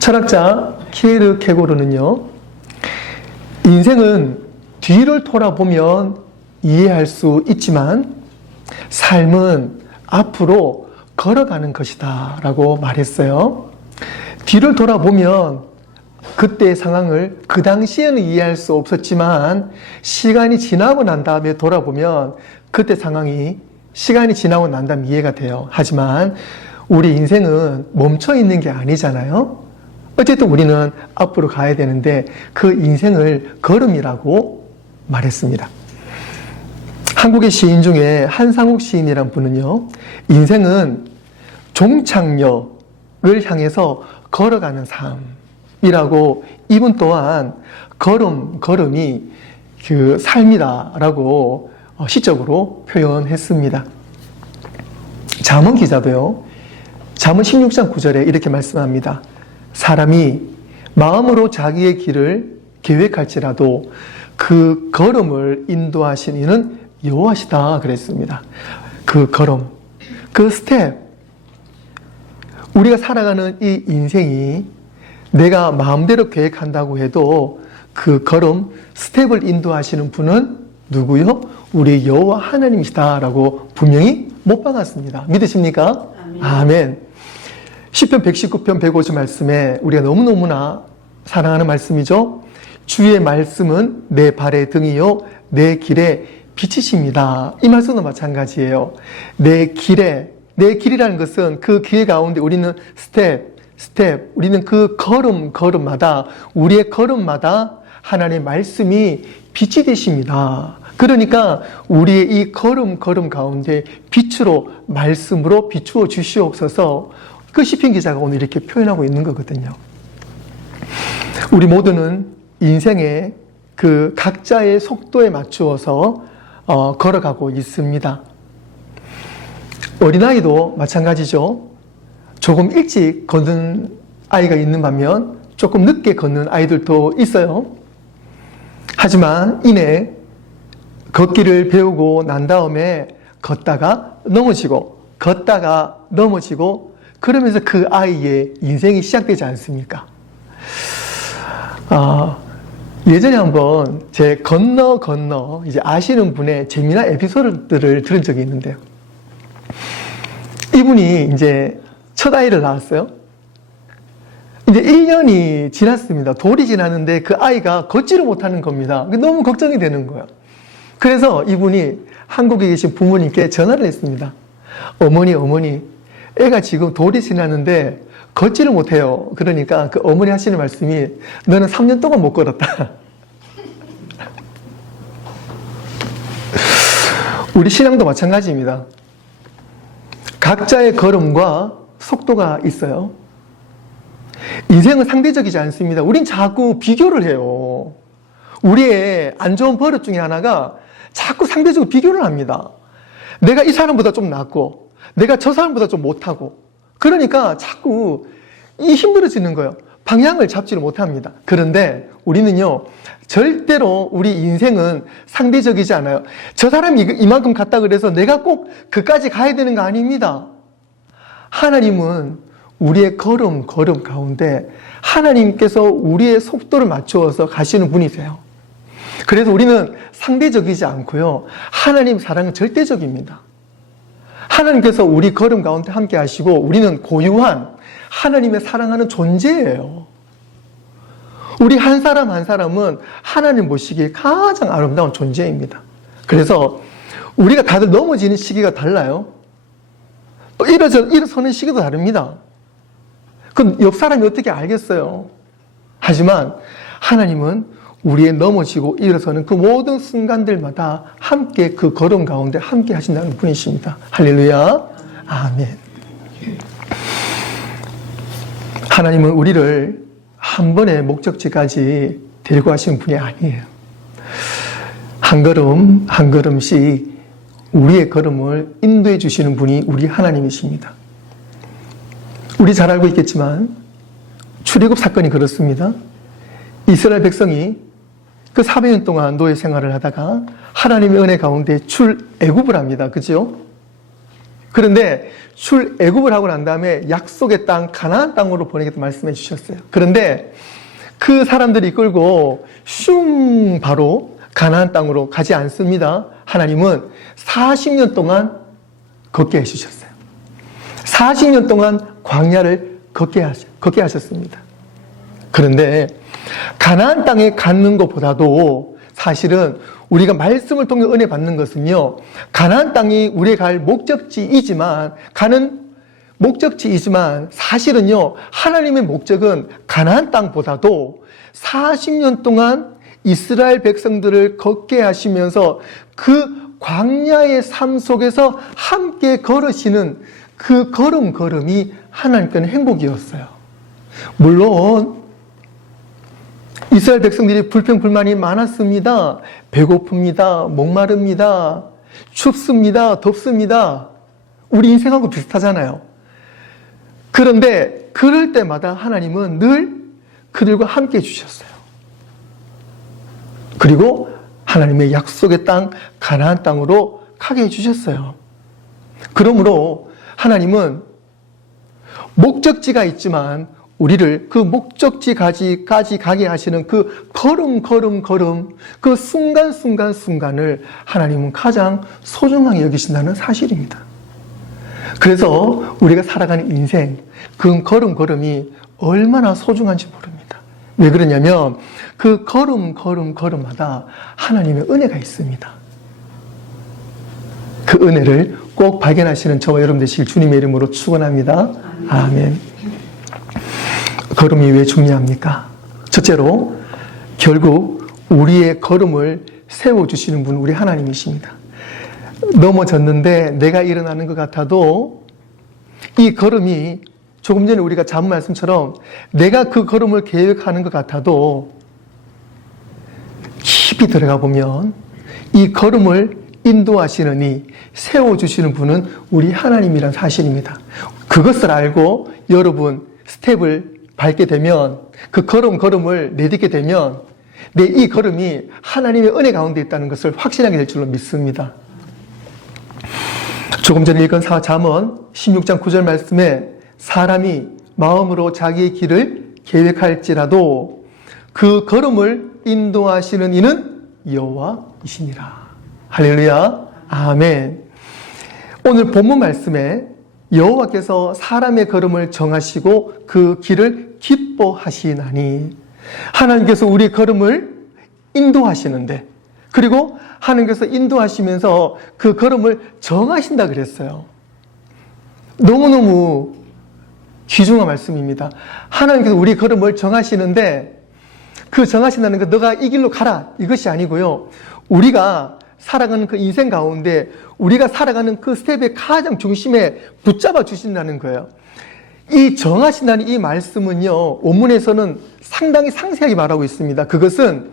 철학자 키에르케고르는요, 인생은 뒤를 돌아보면 이해할 수 있지만 삶은 앞으로 걸어가는 것이다 라고 말했어요. 뒤를 돌아보면 그때의 상황을 그 당시에는 이해할 수 없었지만 시간이 지나고 난 다음에 돌아보면 그때 상황이 시간이 지나고 난 다음에 이해가 돼요. 하지만 우리 인생은 멈춰 있는 게 아니잖아요. 어쨌든 우리는 앞으로 가야 되는데 그 인생을 걸음이라고 말했습니다. 한국의 시인 중에 한상욱 시인이란 분은요, 인생은 종착역을 향해서 걸어가는 삶이라고, 이분 또한 걸음이 그 삶이다라고 시적으로 표현했습니다. 잠언 기자도요, 잠언 16장 9절에 이렇게 말씀합니다. 사람이 마음으로 자기의 길을 계획할지라도 그 걸음을 인도하신 이는 여호와시다 그랬습니다. 그 걸음, 그 스텝, 우리가 살아가는 이 인생이 내가 마음대로 계획한다고 해도 그 걸음, 스텝을 인도하시는 분은 누구요? 우리 여호와 하나님이시다라고 분명히 못 박았습니다. 믿으십니까? 아멘. 시편 119편 150 말씀에 우리가 너무너무나 사랑하는 말씀이죠. 주의 말씀은 내 발의 등이요 내 길에 빛이십니다. 이 말씀도 마찬가지예요. 내 길이라는 것은 그 길 가운데 우리는 스텝, 우리는 그 걸음마다, 우리의 걸음마다 하나님의 말씀이 빛이 되십니다. 그러니까 우리의 이 걸음 가운데 빛으로, 말씀으로 비추어 주시옵소서. 그 시편 기자가 오늘 이렇게 표현하고 있는 거거든요. 우리 모두는 인생의 그 각자의 속도에 맞추어서 걸어가고 있습니다. 어린아이도 마찬가지죠. 조금 일찍 걷는 아이가 있는 반면 조금 늦게 걷는 아이들도 있어요. 하지만 이내 걷기를 배우고 난 다음에 걷다가 넘어지고 그러면서 그 아이의 인생이 시작되지 않습니까? 예전에 한번 제 건너 이제 아시는 분의 재미난 에피소드들을 들은 적이 있는데요. 이분이 이제 첫 아이를 낳았어요. 이제 1년이 지났습니다. 돌이 지났는데 그 아이가 걷지를 못하는 겁니다. 너무 걱정이 되는 거예요. 그래서 이분이 한국에 계신 부모님께 전화를 했습니다. 어머니, 애가 지금 돌이 지났는데 걷지를 못해요. 그러니까 그 어머니 하시는 말씀이 너는 3년 동안 못 걸었다. 우리 신앙도 마찬가지입니다. 각자의 걸음과 속도가 있어요. 인생은 상대적이지 않습니다. 우린 자꾸 비교를 해요. 우리의 안 좋은 버릇 중에 하나가 자꾸 상대적으로 비교를 합니다. 내가 이 사람보다 좀 낫고 내가 저 사람보다 좀 못하고, 그러니까 자꾸 힘들어지는 거예요. 방향을 잡지를 못합니다. 그런데 우리는요, 절대로 우리 인생은 상대적이지 않아요. 저 사람이 이만큼 갔다 그래서 내가 꼭 그까지 가야 되는 거 아닙니다. 하나님은 우리의 걸음 가운데 하나님께서 우리의 속도를 맞추어서 가시는 분이세요. 그래서 우리는 상대적이지 않고요, 하나님 사랑은 절대적입니다. 하나님께서 우리 걸음 가운데 함께 하시고 우리는 고유한 하나님의 사랑하는 존재예요. 우리 한 사람 한 사람은 하나님 보시기에 가장 아름다운 존재입니다. 그래서 우리가 다들 넘어지는 시기가 달라요. 일어서는 시기도 다릅니다. 그럼 옆 사람이 어떻게 알겠어요? 하지만 하나님은 우리의 넘어지고 일어서는 그 모든 순간들마다 함께 그 걸음 가운데 함께 하신다는 분이십니다. 할렐루야. 아멘. 하나님은 우리를 한 번의 목적지까지 데리고 가시는 분이 아니에요. 한 걸음 한 걸음씩 우리의 걸음을 인도해 주시는 분이 우리 하나님이십니다. 우리 잘 알고 있겠지만 출애굽 사건이 그렇습니다. 이스라엘 백성이 그 400년 동안 노예 생활을 하다가 하나님의 은혜 가운데 출애굽을 합니다. 그죠? 그런데 출애굽을 하고 난 다음에 약속의 땅 가나안 땅으로 보내겠다 말씀해 주셨어요. 그런데 그 사람들이 이끌고 슝 바로 가나안 땅으로 가지 않습니다. 하나님은 40년 동안 걷게 해주셨어요. 40년 동안 광야를 걷게 하셨습니다. 그런데 가나안 땅에 가는 것보다도 사실은 우리가 말씀을 통해 은혜 받는 것은요, 가나안 땅이 우리가 갈 목적지이지만, 사실은요, 하나님의 목적은 가나안 땅보다도 40년 동안 이스라엘 백성들을 걷게 하시면서 그 광야의 삶 속에서 함께 걸으시는 그 걸음이 하나님께는 행복이었어요. 물론 이스라엘 백성들이 불평불만이 많았습니다. 배고픕니다. 목마릅니다. 춥습니다. 덥습니다. 우리 인생하고 비슷하잖아요. 그런데 그럴 때마다 하나님은 늘 그들과 함께 해주셨어요. 그리고 하나님의 약속의 땅 가나안 땅으로 가게 해주셨어요. 그러므로 하나님은 목적지가 있지만 우리를 그 목적지까지 가게 하시는 그 걸음, 그 순간을 하나님은 가장 소중하게 여기신다는 사실입니다. 그래서 우리가 살아가는 인생, 그 걸음이 얼마나 소중한지 모릅니다. 왜 그러냐면 그 걸음마다 하나님의 은혜가 있습니다. 그 은혜를 꼭 발견하시는 저와 여러분 되시길 주님의 이름으로 축원합니다. 아멘. 걸음이 왜 중요합니까? 첫째로 결국 우리의 걸음을 세워주시는 분은 우리 하나님이십니다. 넘어졌는데 내가 일어나는 것 같아도 이 걸음이 조금 전에 우리가 잡은 말씀처럼 내가 그 걸음을 계획하는 것 같아도 깊이 들어가 보면 이 걸음을 인도하시는 이 세워주시는 분은 우리 하나님이란 사실입니다. 그것을 알고 여러분 스텝을 밟게 되면 그 걸음을 내딛게 되면 내 이 걸음이 하나님의 은혜 가운데 있다는 것을 확신하게 될 줄로 믿습니다. 조금 전에 읽은 잠언 16장 9절 말씀에 사람이 마음으로 자기의 길을 계획할지라도 그 걸음을 인도하시는 이는 여호와이시니라. 할렐루야. 아멘. 오늘 본문 말씀에 여호와께서 사람의 걸음을 정하시고 그 길을 기뻐하시나니, 하나님께서 우리 걸음을 인도하시는데, 그리고 하나님께서 인도하시면서 그 걸음을 정하신다 그랬어요. 너무너무 귀중한 말씀입니다. 하나님께서 우리 걸음을 정하시는데 그 정하신다는 것, 너가 이 길로 가라, 이것이 아니고요. 우리가 살아가는 그 인생 가운데 우리가 살아가는 그 스텝의 가장 중심에 붙잡아 주신다는 거예요. 이 정하신다는 이 말씀은요, 원문에서는 상당히 상세하게 말하고 있습니다. 그것은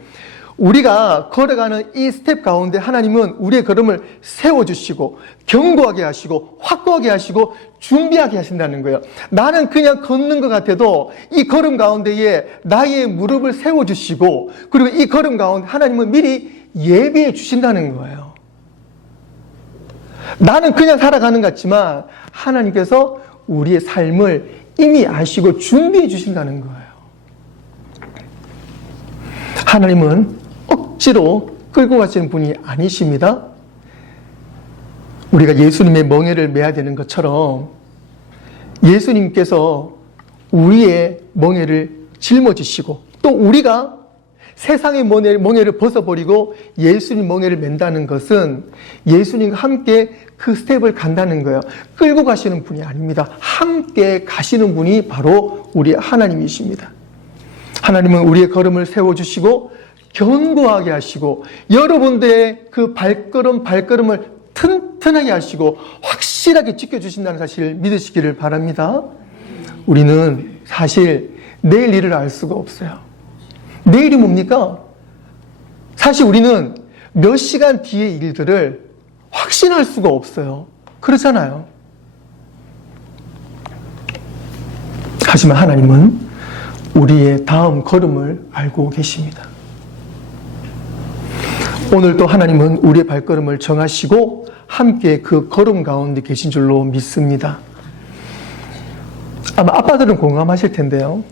우리가 걸어가는 이 스텝 가운데 하나님은 우리의 걸음을 세워주시고 견고하게 하시고 확고하게 하시고 준비하게 하신다는 거예요. 나는 그냥 걷는 것 같아도 이 걸음 가운데에 나의 무릎을 세워주시고, 그리고 이 걸음 가운데 하나님은 미리 예비해 주신다는 거예요. 나는 그냥 살아가는 것 같지만 하나님께서 우리의 삶을 이미 아시고 준비해 주신다는 거예요. 하나님은 억지로 끌고 가시는 분이 아니십니다. 우리가 예수님의 멍에를 메야 되는 것처럼 예수님께서 우리의 멍에를 짊어지시고, 또 우리가 세상의 멍에를 벗어버리고 예수님 멍에를 맨다는 것은 예수님과 함께 그 스텝을 간다는 거예요. 끌고 가시는 분이 아닙니다. 함께 가시는 분이 바로 우리 하나님이십니다. 하나님은 우리의 걸음을 세워주시고 견고하게 하시고 여러분들의 그 발걸음을 튼튼하게 하시고 확실하게 지켜주신다는 사실을 믿으시기를 바랍니다. 우리는 사실 내일 일을 알 수가 없어요. 내일이 뭡니까? 사실 우리는 몇 시간 뒤의 일들을 확신할 수가 없어요. 그렇잖아요. 하지만 하나님은 우리의 다음 걸음을 알고 계십니다. 오늘도 하나님은 우리의 발걸음을 정하시고 함께 그 걸음 가운데 계신 줄로 믿습니다. 아마 아빠들은 공감하실 텐데요.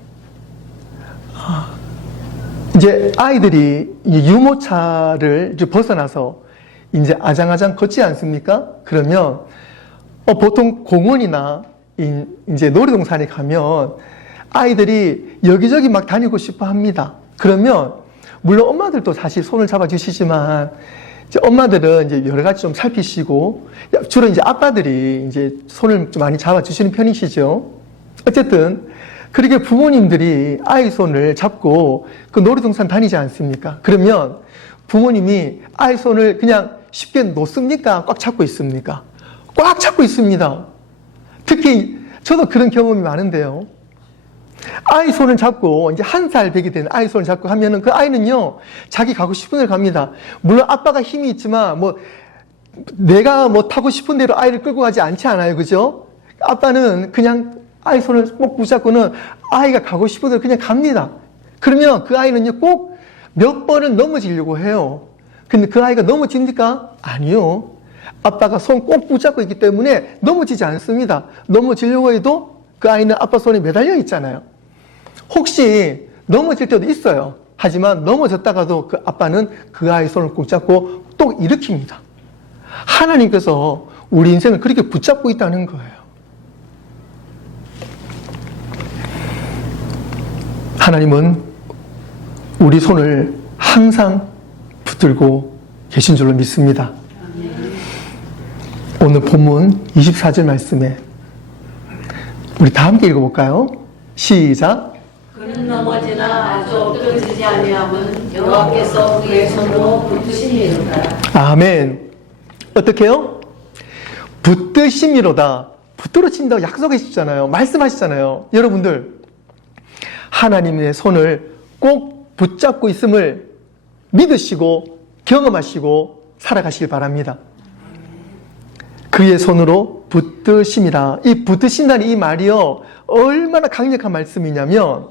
이제 아이들이 유모차를 이제 벗어나서 이제 아장아장 걷지 않습니까? 그러면 보통 공원이나 이제 놀이동산에 가면 아이들이 여기저기 막 다니고 싶어 합니다. 그러면 물론 엄마들도 사실 손을 잡아주시지만 이제 엄마들은 이제 여러 가지 좀 살피시고 주로 이제 아빠들이 이제 손을 좀 많이 잡아주시는 편이시죠. 어쨌든 그렇게 부모님들이 아이 손을 잡고 그 놀이동산 다니지 않습니까? 그러면 부모님이 아이 손을 그냥 쉽게 놓습니까? 꽉 잡고 있습니까? 꽉 잡고 있습니다. 특히 저도 그런 경험이 많은데요. 아이 손을 잡고 이제 1살 배기 된 아이 손을 잡고 하면은 그 아이는요 자기 가고 싶은 데로 갑니다. 물론 아빠가 힘이 있지만 뭐 내가 뭐 타고 싶은 대로 아이를 끌고 가지 않지 않아요, 그죠? 아빠는 그냥 아이 손을 꼭 붙잡고는 아이가 가고 싶은 대로 그냥 갑니다. 그러면 그 아이는요 꼭 몇 번을 넘어지려고 해요. 근데 그 아이가 넘어집니까? 아니요. 아빠가 손 꼭 붙잡고 있기 때문에 넘어지지 않습니다. 넘어지려고 해도 그 아이는 아빠 손에 매달려 있잖아요. 혹시 넘어질 때도 있어요. 하지만 넘어졌다가도 그 아빠는 그 아이 손을 꼭 잡고 또 일으킵니다. 하나님께서 우리 인생을 그렇게 붙잡고 있다는 거예요. 하나님은 우리 손을 항상 붙들고 계신 줄로 믿습니다. 오늘 본문 24절 말씀에 우리 다 함께 읽어볼까요? 시작. 그는 넘어지나 아주 엎드러지지 아니함은 여호와께서 그의 손으로 붙드심이로다. 아멘. 어떻게요? 붙드심이로다. 붙들어진다고 약속하시잖아요. 말씀하시잖아요. 여러분들 하나님의 손을 꼭 붙잡고 있음을 믿으시고 경험하시고 살아가시길 바랍니다. 그의 손으로 붙드심이라. 이 붙드신다는 이 말이요 얼마나 강력한 말씀이냐면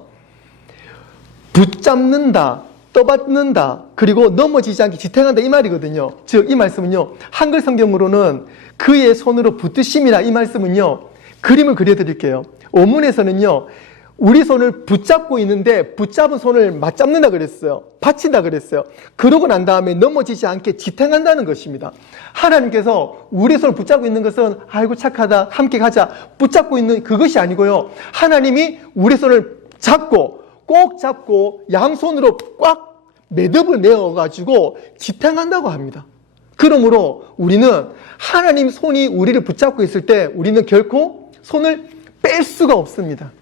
붙잡는다, 떠받는다, 그리고 넘어지지 않게 지탱한다 이 말이거든요. 즉 이 말씀은요 한글 성경으로는 그의 손으로 붙드심이라 이 말씀은요 그림을 그려드릴게요. 원문에서는요 우리 손을 붙잡고 있는데 붙잡은 손을 맞잡는다 그랬어요. 받친다 그랬어요. 그러고 난 다음에 넘어지지 않게 지탱한다는 것입니다. 하나님께서 우리 손을 붙잡고 있는 것은 아이고 착하다 함께 가자 붙잡고 있는 그것이 아니고요. 하나님이 우리 손을 잡고 꼭 잡고 양손으로 꽉 매듭을 내어가지고 지탱한다고 합니다. 그러므로 우리는 하나님 손이 우리를 붙잡고 있을 때 우리는 결코 손을 뺄 수가 없습니다.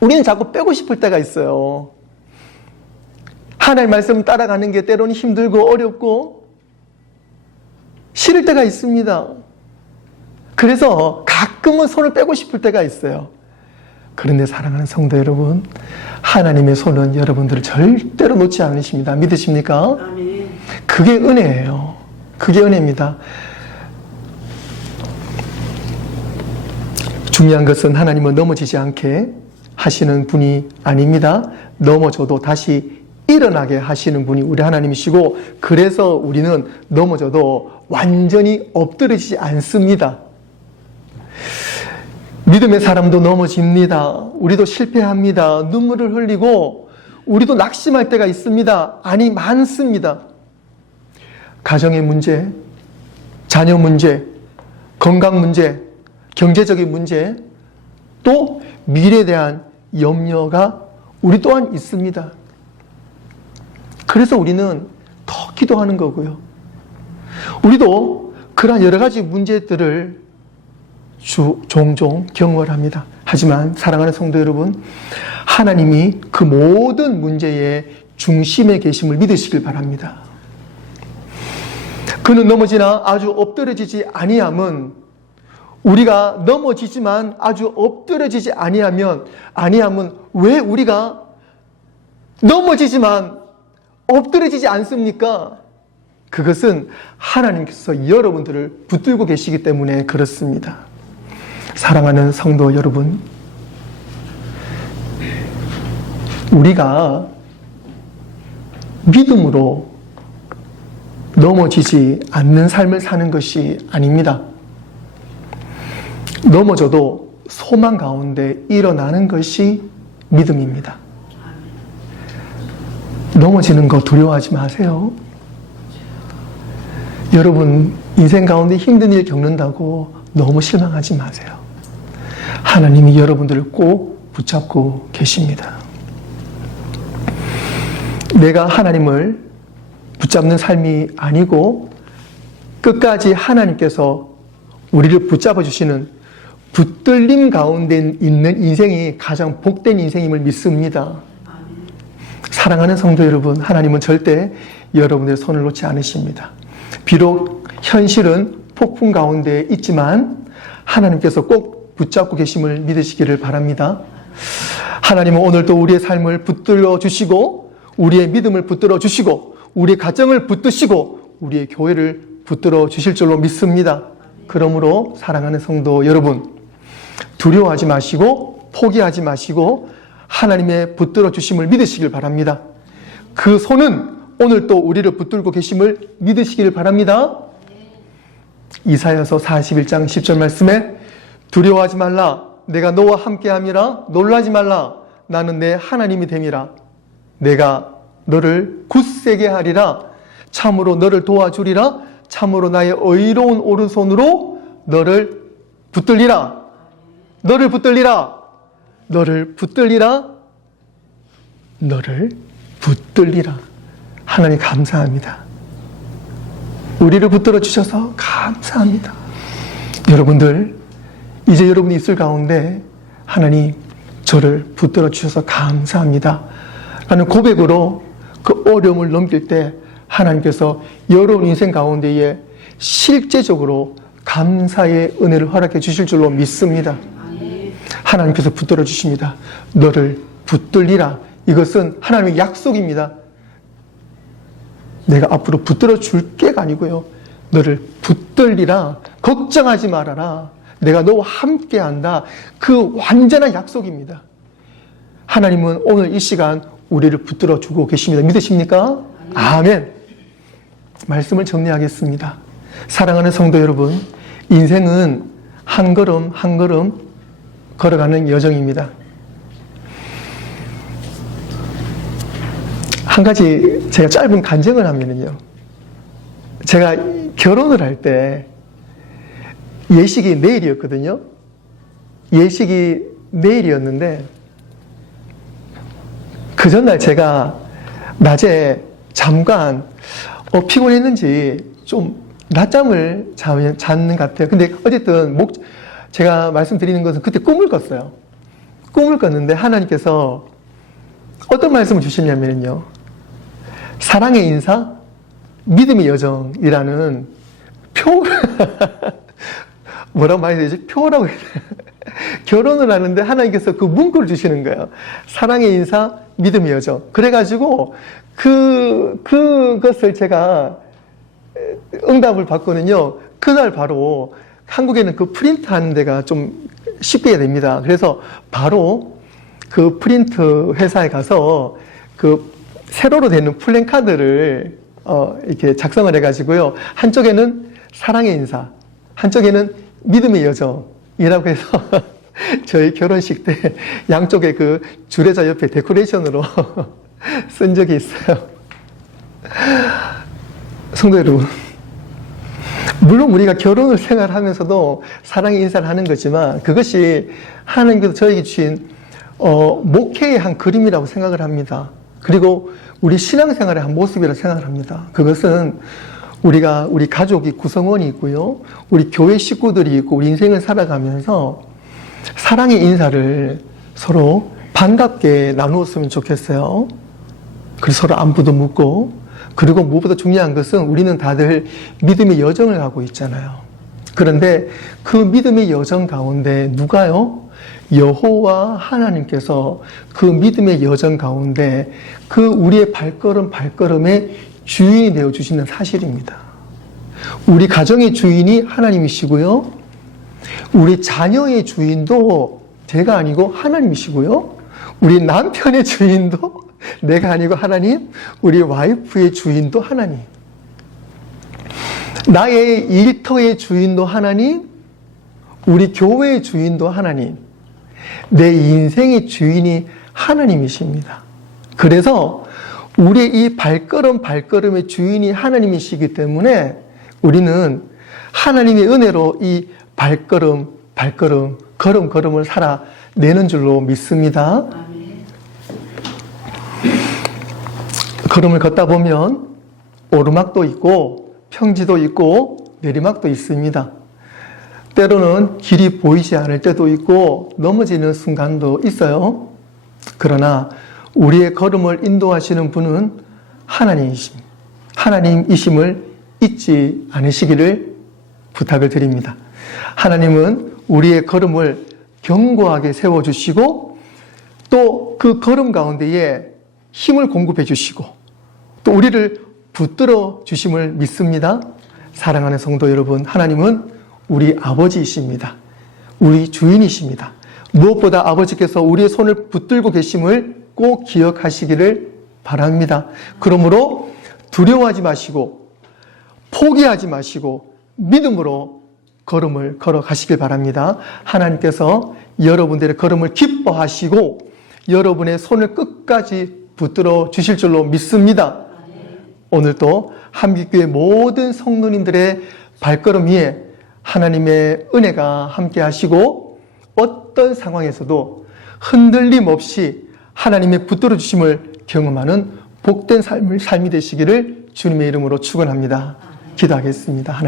우리는 자꾸 빼고 싶을 때가 있어요. 하나님 말씀 따라가는 게 때로는 힘들고 어렵고 싫을 때가 있습니다. 그래서 가끔은 손을 빼고 싶을 때가 있어요. 그런데 사랑하는 성도 여러분, 하나님의 손은 여러분들을 절대로 놓지 않으십니다. 믿으십니까? 아멘. 그게 은혜예요. 그게 은혜입니다. 중요한 것은 하나님은 넘어지지 않게 하시는 분이 아닙니다. 넘어져도 다시 일어나게 하시는 분이 우리 하나님이시고 그래서 우리는 넘어져도 완전히 엎드러지지 않습니다. 믿음의 사람도 넘어집니다. 우리도 실패합니다. 눈물을 흘리고 우리도 낙심할 때가 있습니다. 아니 많습니다. 가정의 문제, 자녀 문제, 건강 문제, 경제적인 문제, 또 미래에 대한 염려가 우리 또한 있습니다. 그래서 우리는 더 기도하는 거고요. 우리도 그러한 여러 가지 문제들을 종종 경험을 합니다. 하지만 사랑하는 성도 여러분, 하나님이 그 모든 문제의 중심에 계심을 믿으시길 바랍니다. 그는 넘어지나 아주 엎드러지지 아니함은 우리가 넘어지지만 아주 엎드러지지 아니하면 왜 우리가 넘어지지만 엎드러지지 않습니까? 그것은 하나님께서 여러분들을 붙들고 계시기 때문에 그렇습니다. 사랑하는 성도 여러분, 우리가 믿음으로 넘어지지 않는 삶을 사는 것이 아닙니다. 넘어져도 소망 가운데 일어나는 것이 믿음입니다. 넘어지는 거 두려워하지 마세요. 여러분, 인생 가운데 힘든 일 겪는다고 너무 실망하지 마세요. 하나님이 여러분들을 꼭 붙잡고 계십니다. 내가 하나님을 붙잡는 삶이 아니고 끝까지 하나님께서 우리를 붙잡아 주시는 붙들림 가운데 있는 인생이 가장 복된 인생임을 믿습니다. 사랑하는 성도 여러분, 하나님은 절대 여러분의 손을 놓지 않으십니다. 비록 현실은 폭풍 가운데 있지만 하나님께서 꼭 붙잡고 계심을 믿으시기를 바랍니다. 하나님은 오늘도 우리의 삶을 붙들어 주시고 우리의 믿음을 붙들어 주시고 우리의 가정을 붙드시고 우리의 교회를 붙들어 주실 줄로 믿습니다. 그러므로 사랑하는 성도 여러분, 두려워하지 마시고 포기하지 마시고 하나님의 붙들어 주심을 믿으시길 바랍니다. 그 손은 오늘 또 우리를 붙들고 계심을 믿으시길 바랍니다. 이사야서 41장 10절 말씀에 두려워하지 말라, 내가 너와 함께함이라. 놀라지 말라, 나는 내 하나님이 됨이라. 내가 너를 굳세게 하리라. 참으로 너를 도와주리라. 참으로 나의 의로운 오른손으로 너를 붙들리라. 너를 붙들리라. 너를 붙들리라. 너를 붙들리라. 하나님 감사합니다. 우리를 붙들어 주셔서 감사합니다. 여러분들, 이제 여러분이 있을 가운데 하나님 저를 붙들어 주셔서 감사합니다 라는 고백으로 그 어려움을 넘길 때 하나님께서 여러분 인생 가운데에 실제적으로 감사의 은혜를 허락해 주실 줄로 믿습니다. 하나님께서 붙들어 주십니다. 너를 붙들리라. 이것은 하나님의 약속입니다. 내가 앞으로 붙들어 줄게가 아니고요. 너를 붙들리라. 걱정하지 말아라. 내가 너와 함께한다. 그 완전한 약속입니다. 하나님은 오늘 이 시간 우리를 붙들어 주고 계십니다. 믿으십니까? 아멘. 말씀을 정리하겠습니다. 사랑하는 성도 여러분, 인생은 한 걸음 한 걸음 걸어가는 여정입니다. 한 가지 제가 짧은 간증을 하면요. 제가 결혼을 할 때 예식이 내일이었거든요. 예식이 내일이었는데 그 전날 제가 낮에 잠깐 피곤했는지 좀 낮잠을 잤는 것 같아요. 근데 어쨌든 제가 말씀드리는 것은 그때 꿈을 꿨어요. 꿈을 꿨는데 하나님께서 어떤 말씀을 주시냐면요. 사랑의 인사, 믿음의 여정이라는 표, 뭐라고 말해야 되지? 표라고 해야 돼요. 결혼을 하는데 하나님께서 그 문구를 주시는 거예요. 사랑의 인사, 믿음의 여정. 그래가지고 그것을 제가 응답을 받고는요. 그날 바로 한국에는 그 프린트 하는 데가 좀 쉽게 됩니다. 그래서 바로 그 프린트 회사에 가서 그 세로로 되는 플랜카드를 이렇게 작성을 해가지고요. 한쪽에는 사랑의 인사, 한쪽에는 믿음의 여정이라고 해서 저희 결혼식 때 양쪽에 그 주례자 옆에 데코레이션으로 쓴 적이 있어요. 성도 여러분, 물론 우리가 결혼을 생활하면서도 사랑의 인사를 하는 거지만 그것이 하나님께서 저에게 주신 목회의 한 그림이라고 생각을 합니다. 그리고 우리 신앙생활의 한 모습이라고 생각을 합니다. 그것은 우리 가족이 구성원이 있고요. 우리 교회 식구들이 있고 우리 인생을 살아가면서 사랑의 인사를 서로 반갑게 나누었으면 좋겠어요. 그래서 서로 안부도 묻고, 그리고 무엇보다 중요한 것은 우리는 다들 믿음의 여정을 가고 있잖아요. 그런데 그 믿음의 여정 가운데 누가요? 여호와 하나님께서 그 믿음의 여정 가운데 그 우리의 발걸음의 주인이 되어주시는 사실입니다. 우리 가정의 주인이 하나님이시고요. 우리 자녀의 주인도 제가 아니고 하나님이시고요. 우리 남편의 주인도 내가 아니고 하나님, 우리 와이프의 주인도 하나님. 나의 일터의 주인도 하나님, 우리 교회의 주인도 하나님, 내 인생의 주인이 하나님이십니다. 그래서 우리의 이 발걸음의 주인이 하나님이시기 때문에 우리는 하나님의 은혜로 이 걸음걸음을 살아내는 줄로 믿습니다. 걸음을 걷다 보면 오르막도 있고 평지도 있고 내리막도 있습니다. 때로는 길이 보이지 않을 때도 있고 넘어지는 순간도 있어요. 그러나 우리의 걸음을 인도하시는 분은 하나님이심을 잊지 않으시기를 부탁을 드립니다. 하나님은 우리의 걸음을 견고하게 세워주시고 또 그 걸음 가운데에 힘을 공급해 주시고 또 우리를 붙들어 주심을 믿습니다. 사랑하는 성도 여러분, 하나님은 우리 아버지이십니다. 우리 주인이십니다. 무엇보다 아버지께서 우리의 손을 붙들고 계심을 꼭 기억하시기를 바랍니다. 그러므로 두려워하지 마시고 포기하지 마시고 믿음으로 걸음을 걸어가시길 바랍니다. 하나님께서 여러분들의 걸음을 기뻐하시고 여러분의 손을 끝까지 붙들어 주실 줄로 믿습니다. 오늘도 함기교회 모든 성도님들의 발걸음 위에 하나님의 은혜가 함께 하시고 어떤 상황에서도 흔들림 없이 하나님의 붙들어 주심을 경험하는 복된 삶이 되시기를 주님의 이름으로 축원합니다. 기도하겠습니다. 하나님.